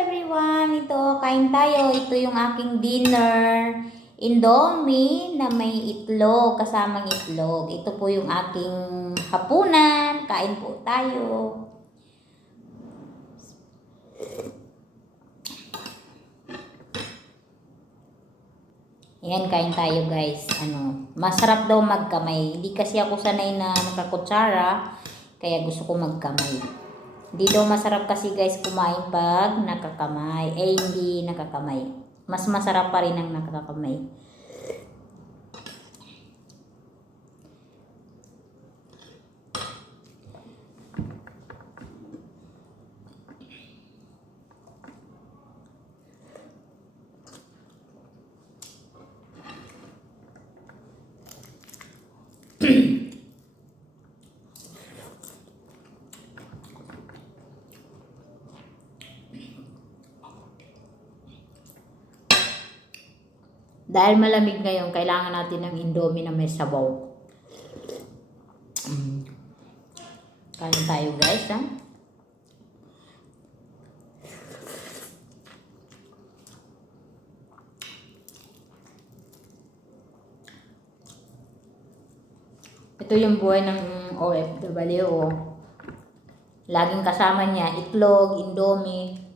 everyone! Ito, kain tayo. Ito yung aking dinner. Indomie na may itlog, kasamang itlog. Ito po yung aking hapunan. Kain po tayo. Ayan, kain tayo guys. Masarap daw magkamay. Hindi kasi ako sanay na nakakutsara, kaya gusto ko magkamay. Hindi daw masarap kasi guys kumain pag nakakamay. Hindi nakakamay. Mas masarap pa rin ang nakakamay. Dahil malamig ngayon, kailangan natin ng Indomie na may sabaw. Kain tayo guys, ha? Ito yung buhay ng OFW. Laging kasama niya itlog, Indomie.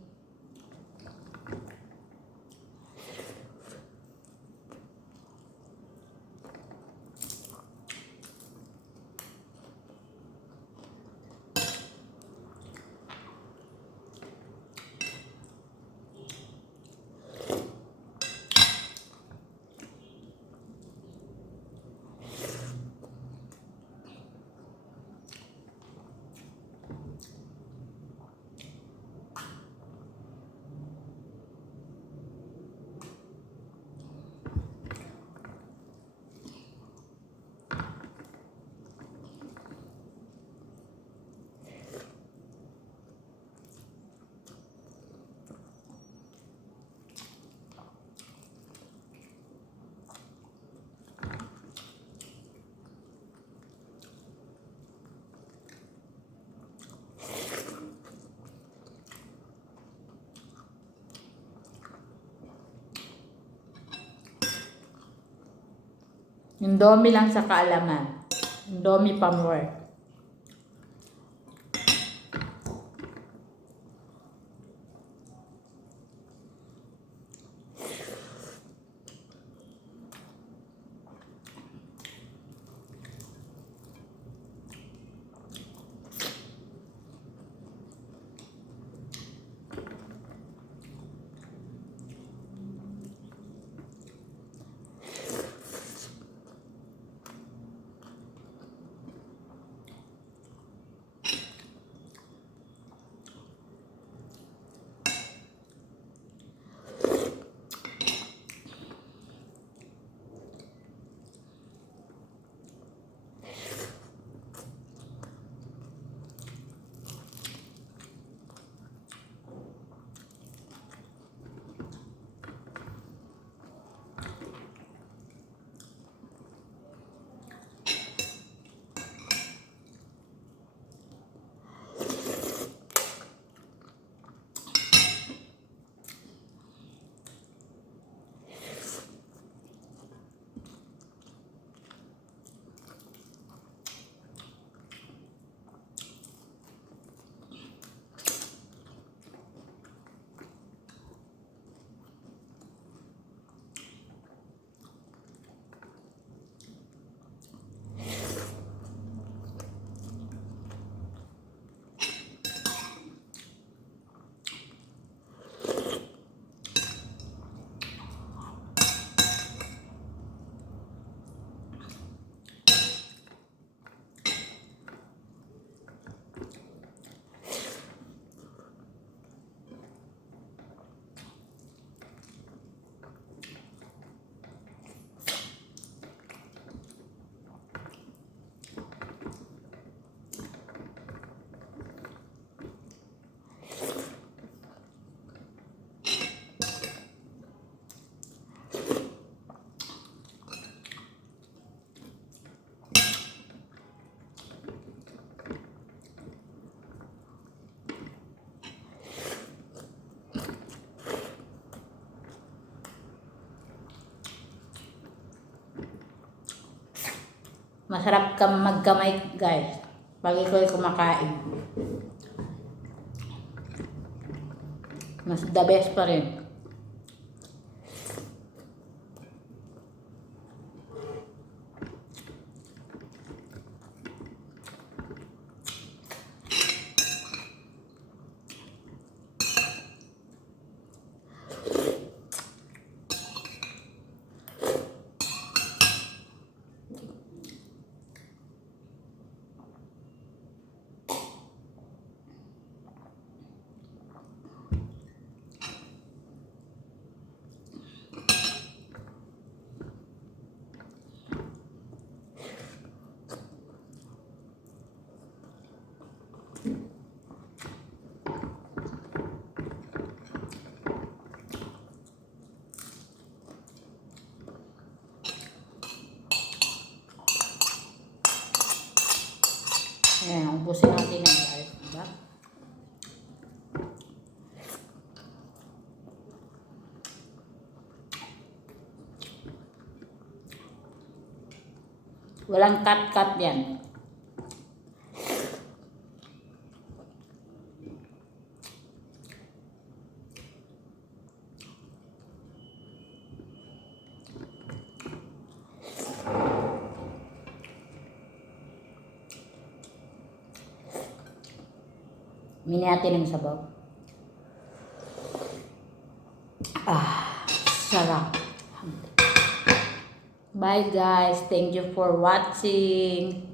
Indomie lang sa kaalaman. Indomie pamwer. Masarap ka magkamay, guys. Pag ikaw kumakain. Mas the best pa rin. Ayan, ubusin natin yan, guys. Diba? Walang cut-cut yan. Mini natin ng sabaw. Sarap. Bye guys. Thank you for watching.